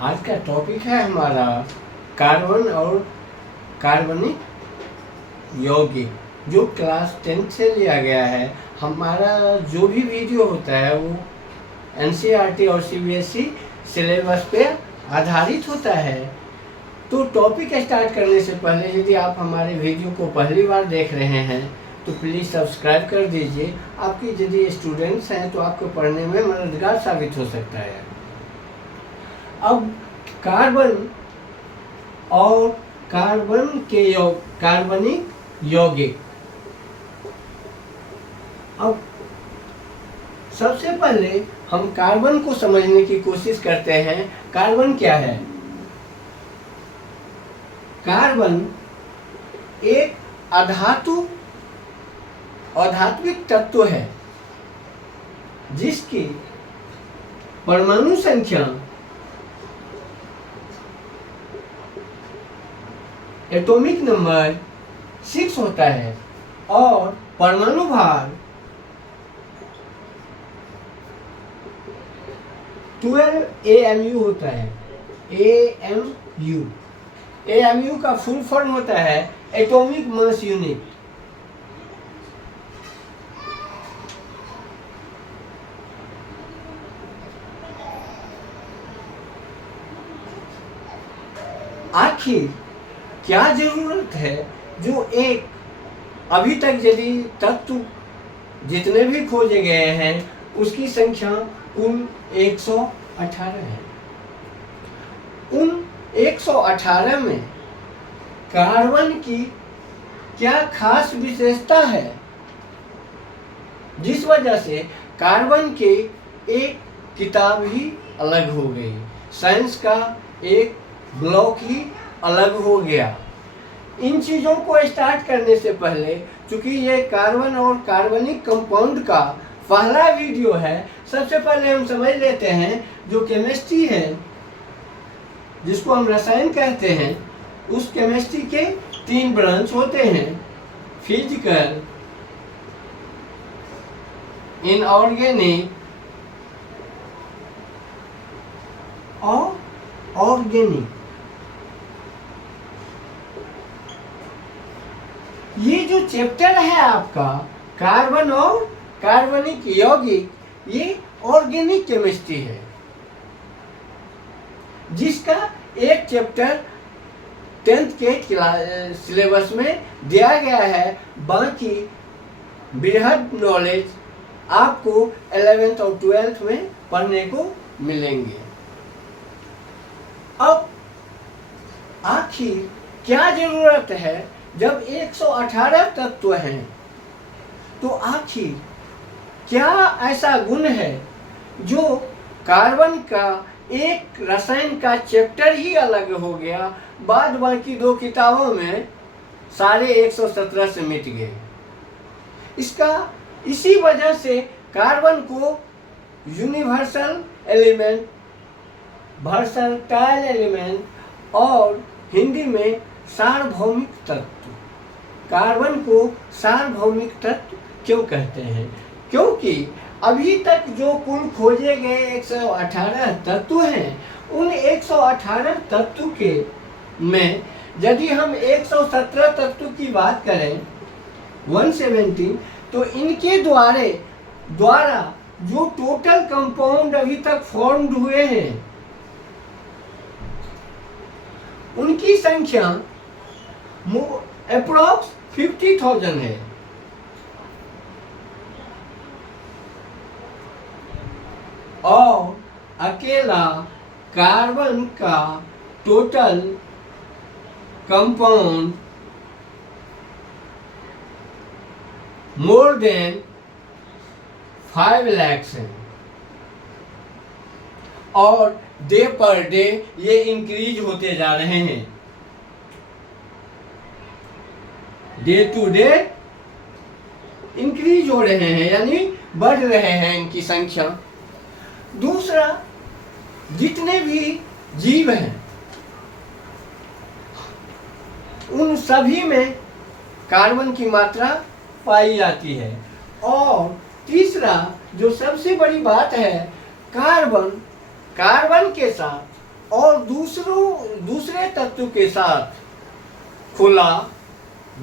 आज का टॉपिक है हमारा कार्बन और कार्बनिक यौगिक, जो क्लास 10 से लिया गया है। हमारा जो भी वीडियो होता है वो एनसीईआरटी और सीबीएसई सिलेबस पे आधारित होता है। तो टॉपिक स्टार्ट करने से पहले यदि आप हमारे वीडियो को पहली बार देख रहे हैं तो प्लीज़ सब्सक्राइब कर दीजिए। आपकी यदि स्टूडेंट्स हैं तो आपको पढ़ने में मददगार साबित हो सकता है। अब कार्बन और कार्बनिक यौगिक। अब सबसे पहले हम कार्बन को समझने की कोशिश करते हैं। कार्बन क्या है? कार्बन एक अधात्विक तत्व है जिसकी परमाणु संख्या एटॉमिक नंबर 6 होता है और परमाणु भार 12 AMU होता है। AMU का फुल फॉर्म होता है एटॉमिक मास यूनिट। आखिर क्या जरूरत है जो एक अभी तक यदि तत्व जितने भी खोजे गए हैं उसकी संख्या कुल 118 है। उन 118 में कार्बन की क्या खास विशेषता है जिस वजह से कार्बन के एक किताब ही अलग हो गई, साइंस का एक ब्लॉक ही अलग हो गया। इन चीज़ों को स्टार्ट करने से पहले, चूंकि ये कार्बन और कार्बनिक कंपाउंड का पहला वीडियो है, सबसे पहले हम समझ लेते हैं जो केमिस्ट्री है, जिसको हम रसायन कहते हैं, उस केमिस्ट्री के 3 ब्रांच होते हैं: फिजिकल, इनऑर्गेनिक और ऑर्गेनिक। ये जो चैप्टर है आपका कार्बन और कार्बनिक यौगिक, ये ऑर्गेनिक केमिस्ट्री है, जिसका एक चैप्टर 10th के सिलेबस में दिया गया है। बाकी बृहद नॉलेज आपको 11th और 12th में पढ़ने को मिलेंगे। अब आखिर क्या जरूरत है? जब 118 तत्व हैं तो आखिर क्या ऐसा गुण है जो कार्बन का एक रसायन का चैप्टर ही अलग हो गया, बाद बाकी 2 किताबों में सारे 117 से मिट गए। इसी वजह से कार्बन को यूनिवर्सल एलिमेंट, वर्सटाइल एलिमेंट और हिंदी में सार्वभौमिक तत्व, कार्बन को सार्वभौमिक तत्व क्यों कहते हैं? क्योंकि अभी तक जो कुल खोजे गए 118 तत्व हैं, उन 118 तत्व के में यदि हम 117 तत्व की बात करें, 117, तो इनके द्वारा जो टोटल कंपाउंड अभी तक फॉर्म्ड हुए हैं उनकी संख्या अप्रॉक्स 50,000 है। और अकेला कार्बन का total compound more than 5 lakh है। और डे पर डे ये इंक्रीज होते जा रहे हैं, डे टू डे इंक्रीज हो रहे हैं, यानी बढ़ रहे हैं इनकी संख्या। दूसरा, जितने भी जीव हैं उन सभी में कार्बन की मात्रा पाई जाती है। और तीसरा जो सबसे बड़ी बात है, कार्बन के साथ और दूसरे तत्व के साथ खुला,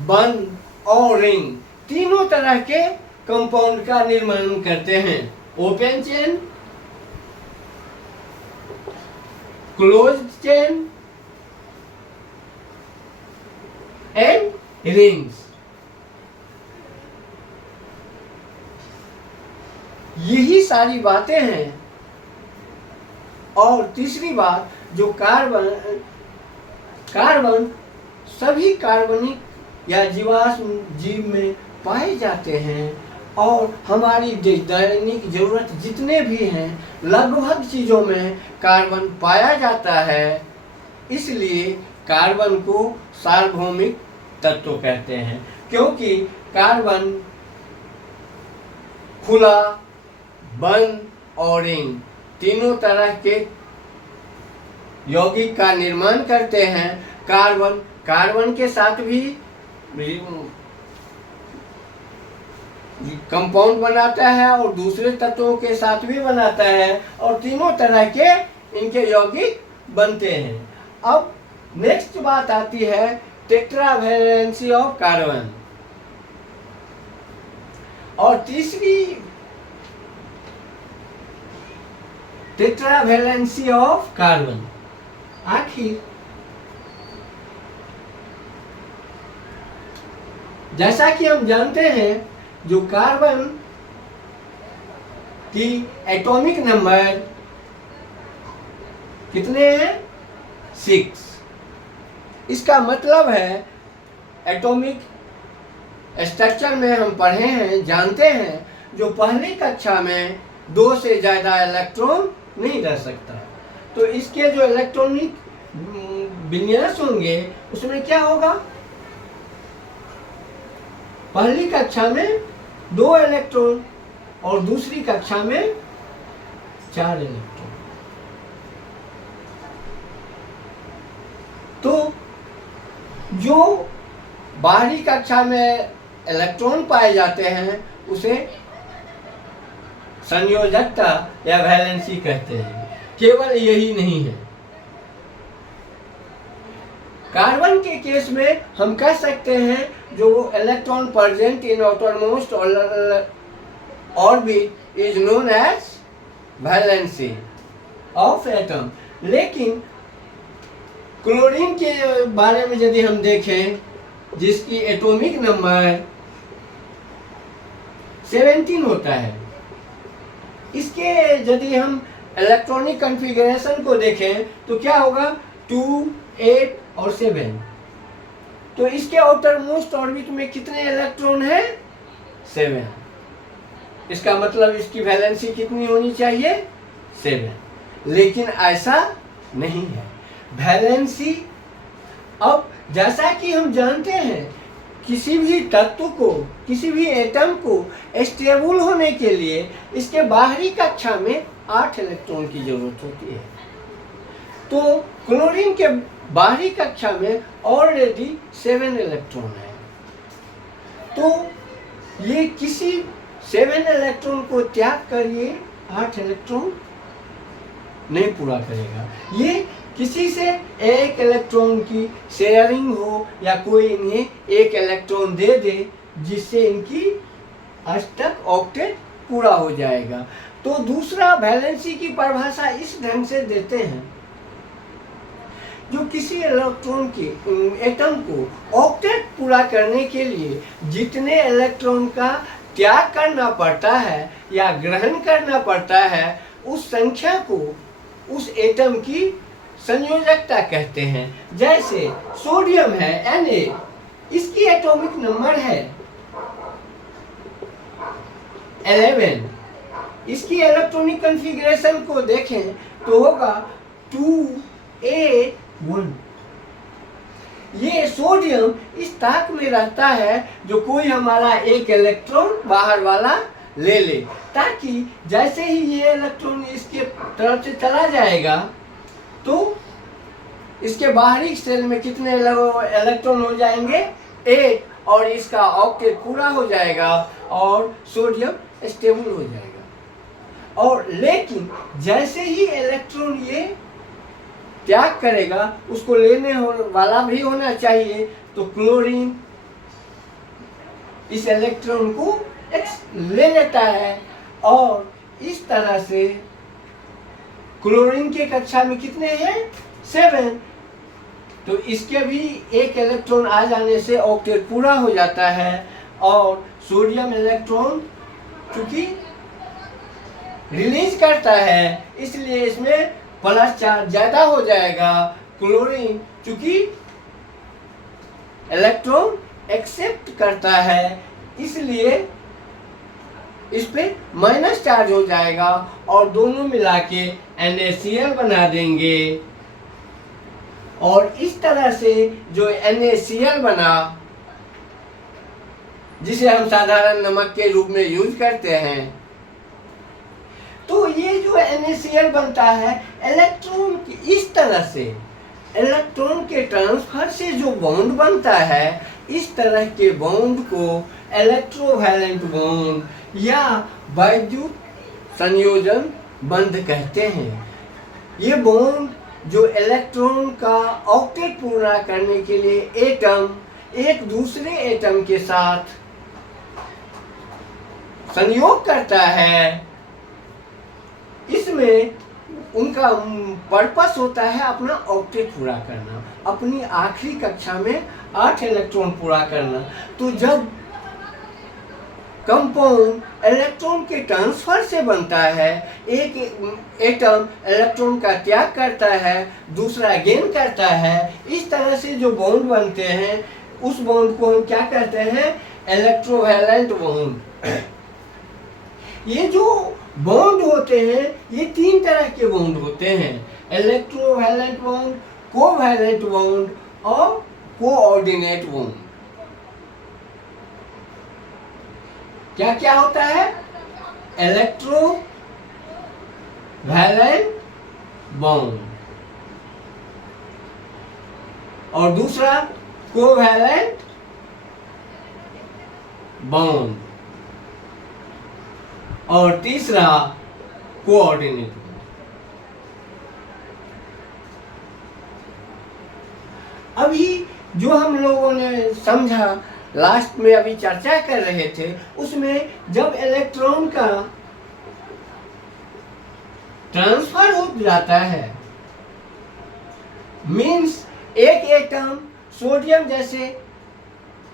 बंद और रिंग तीनों तरह के कंपाउंड का निर्माण करते हैं। Open chain, close chain and rings. यही सारी बातें हैं। और तीसरी बात, जो कार्बन सभी कार्बनिक या जीवाश्म जीव में पाए जाते हैं और हमारी दैनिक जरूरत जितने भी हैं लगभग चीज़ों में कार्बन पाया जाता है। इसलिए कार्बन को सार्वभौमिक तत्व कहते हैं, क्योंकि कार्बन खुला, बंद और रिंग तीनों तरह के यौगिक का निर्माण करते हैं। कार्बन के साथ भी कंपाउंड बनाता है और दूसरे तत्वों के साथ भी बनाता है और तीनों तरह के इनके यौगिक बनते हैं। अब नेक्स्ट बात आती है टेट्रावैलेंसी ऑफ कार्बन। और तीसरी टेट्रावैलेंसी ऑफ कार्बन। आखिर जैसा कि हम जानते हैं, जो कार्बन की एटॉमिक नंबर कितने हैं? 6। इसका मतलब है एटॉमिक स्ट्रक्चर में हम पढ़े हैं, जानते हैं, जो पहली कक्षा में 2 से ज़्यादा इलेक्ट्रॉन नहीं रह सकता। तो इसके जो इलेक्ट्रॉनिक विन्यास होंगे उसमें क्या होगा? पहली कक्षा में 2 इलेक्ट्रॉन और दूसरी कक्षा में 4 इलेक्ट्रॉन। तो जो बाहरी कक्षा में इलेक्ट्रॉन पाए जाते हैं उसे संयोजकता या वैलेंसी कहते हैं। केवल यही नहीं है, कार्बन के केस में हम कह सकते हैं जो electron present in outermost orbit is known as valency of atom. लेकिन क्लोरीन के बारे में यदि हम देखें, जिसकी एटॉमिक नंबर 17 होता है, इसके यदि हम इलेक्ट्रॉनिक कॉन्फ़िगरेशन को देखें तो क्या होगा? 2, 8 और 7। तो इसके आउटर मोस्ट ऑर्बिट में कितने इलेक्ट्रॉन हैं? 7। इसका मतलब इसकी वैलेंसी कितनी होनी चाहिए? 7। लेकिन ऐसा नहीं है। वैलेंसी, अब जैसा कि हम जानते हैं, किसी भी तत्व को, किसी भी एटम को स्टेबल होने के लिए इसके बाहरी कक्षा में 8 इलेक्ट्रॉन की जरूरत होती है। तो क्लोरीन के बाहरी कक्षा में ऑलरेडी 7 इलेक्ट्रॉन है। तो ये किसी 7 इलेक्ट्रॉन को त्याग कर ये 8 इलेक्ट्रॉन नहीं पूरा करेगा। ये किसी से 1 इलेक्ट्रॉन की शेयरिंग हो या कोई इन्हें 1 इलेक्ट्रॉन दे दे, जिससे इनकी अष्टक ऑक्टेट पूरा हो जाएगा। तो दूसरा वैलेंसी की परिभाषा इस ढंग से देते हैं, जो किसी इलेक्ट्रॉन की एटम को ऑक्टेट पूरा करने के लिए जितने इलेक्ट्रॉन का त्याग करना पड़ता है या ग्रहण करना पड़ता है, उस संख्या को उस एटम की संयोजकता कहते हैं। जैसे सोडियम है Na, इसकी एटॉमिक नंबर है 11। इसकी इलेक्ट्रॉनिक कॉन्फ़िगरेशन को देखें तो होगा 2A1। ये सोडियम इस ताक में रहता है जो कोई हमारा 1 इलेक्ट्रॉन बाहर वाला ले ले, ताकि जैसे ही ये इलेक्ट्रॉन इसके तरफ से चला जाएगा तो इसके बाहरी सेल में कितने इलेक्ट्रॉन हो जाएंगे? 8, और इसका ऑक्टेट पूरा हो जाएगा और सोडियम स्टेबल हो जाएगा। और लेकिन जैसे ही इलेक्ट्रॉन ये त्याग करेगा उसको लेने वाला भी होना चाहिए। तो क्लोरीन इस इलेक्ट्रॉन को ले लेता है और इस तरह से क्लोरीन के कक्षा में कितने हैं 7, तो इसके भी एक इलेक्ट्रॉन आ जाने से ऑक्टेट पूरा हो जाता है। और सोडियम इलेक्ट्रॉन चूंकि रिलीज करता है इसलिए इसमें प्लस चार्ज ज्यादा हो जाएगा। क्लोरीन चूंकि इलेक्ट्रॉन एक्सेप्ट करता है इसलिए इस पे माइनस चार्ज हो जाएगा और दोनों मिला के NaCl बना देंगे। और इस तरह से जो NaCl बना, जिसे हम साधारण नमक के रूप में यूज करते हैं, तो ये जो NaCl बनता है इलेक्ट्रॉन की इस तरह से इलेक्ट्रॉन के ट्रांसफर से जो बॉन्ड बनता है, इस तरह के बॉन्ड को इलेक्ट्रोवैलेंट बॉन्ड या वैद्युत संयोजन बंध कहते हैं। ये बॉन्ड जो इलेक्ट्रॉन का ऑक्टेट पूरा करने के लिए एटम एक दूसरे एटम के साथ संयोग करता है, इसमें उनका पर्पस होता है अपना ऑक्टेट पूरा करना, अपनी आखिरी कक्षा में 8 इलेक्ट्रॉन पूरा करना। तो जब कंपाउंड इलेक्ट्रॉन के ट्रांसफर से बनता है, एक एटम इलेक्ट्रॉन का त्याग करता है, दूसरा गेन करता है, इस तरह से जो बॉन्ड बनते हैं उस बॉन्ड को हम क्या कहते हैं इलेक्ट्रोवैलेंट बॉन्ड। ये जो बॉन्ड होते हैं ये 3 तरह के बॉन्ड होते हैं, इलेक्ट्रोवैलेंट बॉन्ड, कोवैलेंट बॉन्ड और कोऑर्डिनेट बॉन्ड। क्या क्या होता है इलेक्ट्रोवैलेंट बॉन्ड और दूसरा कोवैलेंट बॉन्ड और तीसरा कोऑर्डिनेट। अभी जो हम लोगों ने समझा लास्ट में अभी चर्चा कर रहे थे, उसमें जब इलेक्ट्रॉन का ट्रांसफर हो जाता है, मीन्स एक एटम सोडियम जैसे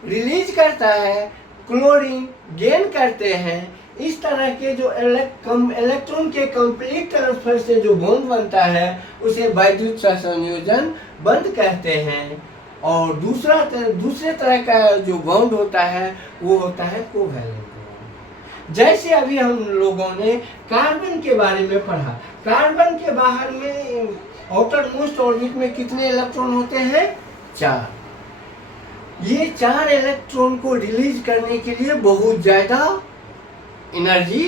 रिलीज करता है, क्लोरीन गेन करते हैं, इस तरह के जो इलेक्ट्रॉन के कंप्लीट ट्रांसफर से जो बॉन्ड बनता है उसे वैद्युत संयोजन बंध कहते हैं। और दूसरे तरह का जो बॉन्ड होता है वो होता है कोवैलेंट बॉन्ड। जैसे अभी हम लोगों ने कार्बन के बारे में पढ़ा, कार्बन के बाहर में आउटर मोस्ट ऑर्बिट में कितने इलेक्ट्रॉन होते हैं 4। ये 4 इलेक्ट्रॉन को रिलीज करने के लिए बहुत ज्यादा एनर्जी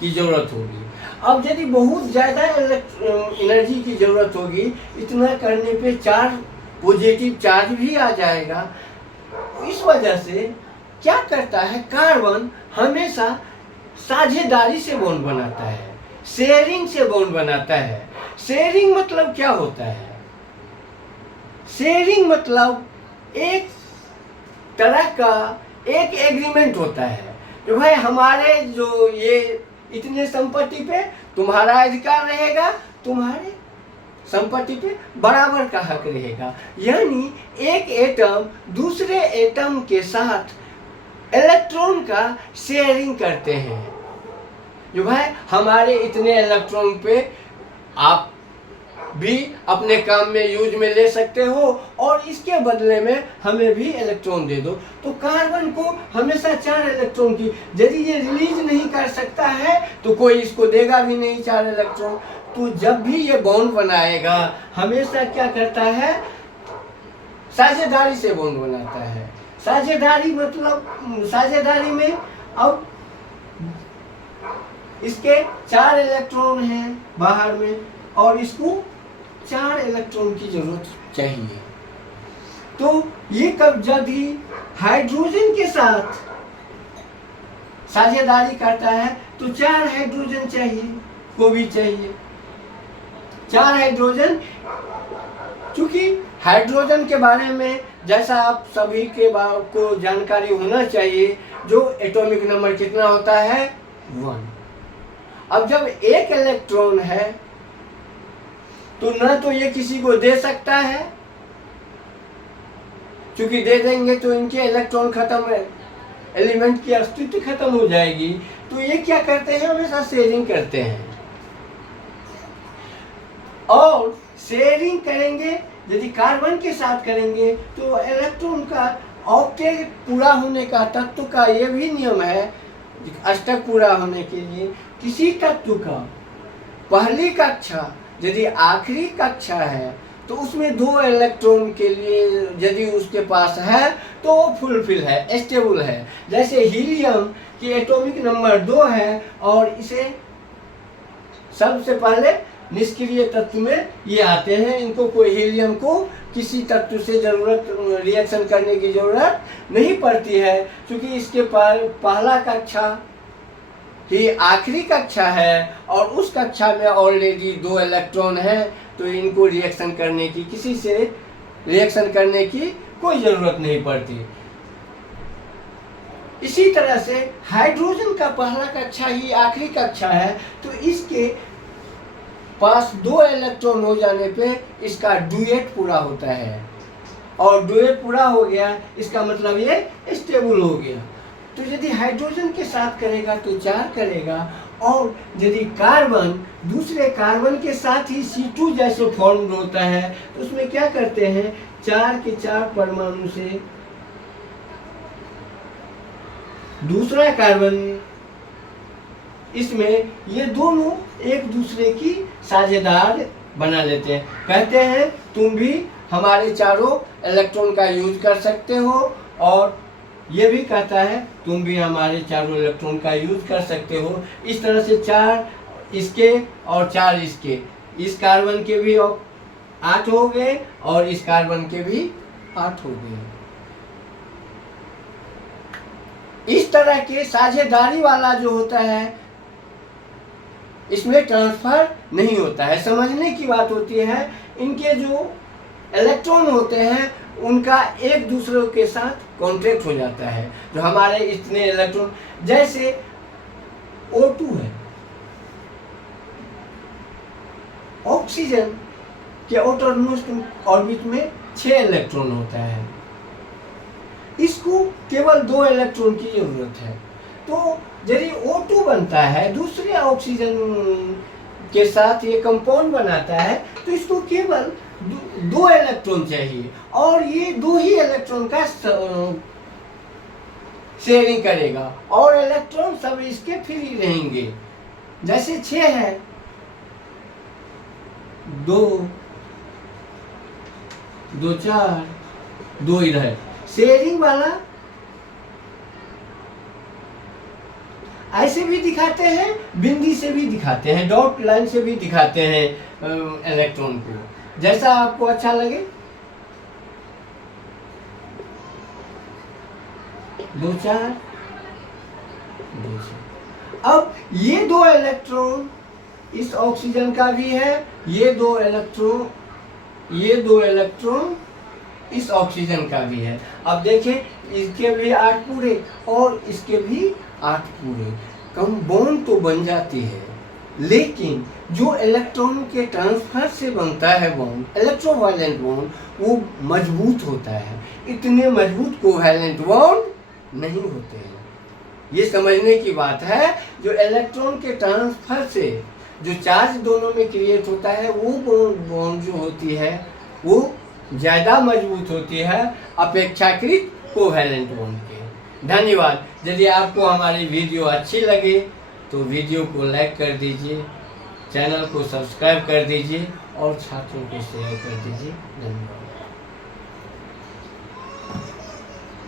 की जरूरत होगी। अब यदि बहुत ज्यादा एनर्जी की जरूरत होगी, इतना करने पे 4 पॉजिटिव चार्ज भी आ जाएगा। इस वजह से क्या करता है कार्बन हमेशा साझेदारी से बॉन्ड बनाता है, शेयरिंग से बॉन्ड बनाता है। शेयरिंग मतलब क्या होता है? शेयरिंग मतलब एक तरह का एक एग्रीमेंट होता है कि भाई हमारे जो ये इतने संपत्ति पे तुम्हारा अधिकार रहेगा, तुम्हारे संपत्ति पे बराबर का हक रहेगा। यानी एक एटम दूसरे एटम के साथ इलेक्ट्रॉन का शेयरिंग करते हैं, जो भाई हमारे इतने इलेक्ट्रॉन पे आप भी अपने काम में यूज में ले सकते हो और इसके बदले में हमें भी इलेक्ट्रॉन दे दो। तो कार्बन को हमेशा 4 इलेक्ट्रॉन की, यदि ये रिलीज नहीं कर सकता है तो कोई इसको देगा भी नहीं 4 इलेक्ट्रॉन। तो जब भी ये बॉन्ड बनाएगा हमेशा क्या करता है साझेदारी से बॉन्ड बनाता है। साझेदारी मतलब साझेदारी में अब इसके 4 इलेक्ट्रॉन हैं बाहर में और इसको 4 इलेक्ट्रॉन की जरूरत चाहिए। तो ये कब जब भी हाइड्रोजन के साथ साझेदारी करता है तो 4 हाइड्रोजन चाहिए, को भी चाहिए। 4 हाइड्रोजन। क्योंकि हाइड्रोजन के बारे में जैसा आप सभी को जानकारी होना चाहिए, जो एटॉमिक नंबर कितना होता है 1। अब जब एक इलेक्ट्रॉन है तो न तो ये किसी को दे सकता है, क्योंकि दे देंगे तो इनके इलेक्ट्रॉन खत्म है, एलिमेंट की अस्तित्व खत्म हो जाएगी। तो ये क्या करते हैं, हमेशा शेयरिंग करते हैं। और शेयरिंग करेंगे यदि कार्बन के साथ करेंगे तो इलेक्ट्रॉन का ऑक्टेट पूरा होने का तत्व का ये भी नियम है, अष्टक पूरा होने के लिए किसी तत्व का पहली कक्षा यदि आखिरी कक्षा है तो उसमें 2 इलेक्ट्रॉन के लिए यदि उसके पास है तो वो फुलफिल है, स्टेबल है। जैसे हीलियम की एटॉमिक नंबर 2 है और इसे सबसे पहले निष्क्रिय तत्व में ये आते हैं। इनको कोई हीलियम को किसी तत्व से जरूरत रिएक्शन करने की जरूरत नहीं पड़ती है, क्योंकि इसके पहला कक्षा ही आखिरी कक्षा है और उस कक्षा में ऑलरेडी 2 इलेक्ट्रॉन है, तो इनको रिएक्शन करने की किसी से रिएक्शन करने की कोई जरूरत नहीं पड़ती। इसी तरह से हाइड्रोजन का पहला कक्षा ही आखिरी कक्षा है, तो इसके पास 2 इलेक्ट्रॉन हो जाने पे इसका डुएट पूरा होता है, और डुएट पूरा हो गया इसका मतलब ये स्टेबल हो गया। तो यदि हाइड्रोजन के साथ करेगा तो 4 करेगा, और यदि कार्बन दूसरे कार्बन के साथ ही C2 जैसे फॉर्म होता है तो उसमें क्या करते हैं, 4 के 4 परमाणु से दूसरा कार्बन, इसमें ये दोनों एक दूसरे की साझेदार बना लेते हैं। कहते हैं तुम भी हमारे चारों इलेक्ट्रॉन का यूज कर सकते हो, और ये भी कहता है तुम भी हमारे चारों इलेक्ट्रॉन का यूज कर सकते हो। इस तरह से 4 इसके और 4 इसके, इस कार्बन के भी 8 हो गए और इस कार्बन के भी 8 हो गए। इस तरह के साझेदारी वाला जो होता है इसमें ट्रांसफर नहीं होता है। समझने की बात होती है, इनके जो इलेक्ट्रॉन होते हैं उनका एक दूसरे के साथ कॉन्ट्रैक्ट हो जाता है। जो हमारे इतने इलेक्ट्रॉन, जैसे O2 है, ऑक्सीजन के आउटरमोस्ट ऑर्बिट में 6 इलेक्ट्रॉन होता है, इसको केवल 2 इलेक्ट्रॉन की जरूरत है। तो यदि O2 बनता है दूसरे ऑक्सीजन के साथ ये कंपाउंड बनाता है, तो इसको केवल 2 इलेक्ट्रॉन चाहिए, और ये 2 ही इलेक्ट्रॉन का शेयरिंग करेगा, और इलेक्ट्रॉन सब इसके फ्री रहेंगे। जैसे 6 है, 2 2 4 2 इधर शेयरिंग वाला ऐसे भी दिखाते हैं, बिंदी से भी दिखाते हैं, डॉट लाइन से भी दिखाते हैं इलेक्ट्रॉन को, जैसा आपको अच्छा लगे। 2 4 2 6। अब ये 2 इलेक्ट्रॉन इस ऑक्सीजन का भी है, ये 2 इलेक्ट्रॉन इस ऑक्सीजन का भी है। अब देखें, इसके भी 8 पूरे और इसके भी 8 पूरे, कम बॉन्ड तो बन जाती है, लेकिन जो इलेक्ट्रॉन के ट्रांसफर से बनता है बॉन्ड, इलेक्ट्रोवायलेंट बॉन्ड, वो मजबूत होता है। इतने मजबूत कोवैलेंट बॉन्ड नहीं होते हैं। ये समझने की बात है, जो इलेक्ट्रॉन के ट्रांसफर से जो चार्ज दोनों में क्रिएट होता है, वो बॉन्ड जो होती है वो ज़्यादा मजबूत होती है अपेक्षाकृत कोवैलेंट बॉन्ड के। धन्यवाद। यदि आपको हमारी वीडियो अच्छी लगे तो वीडियो को लाइक कर दीजिए, चैनल को सब्सक्राइब कर दीजिए और छात्रों को शेयर कर दीजिए। धन्यवाद।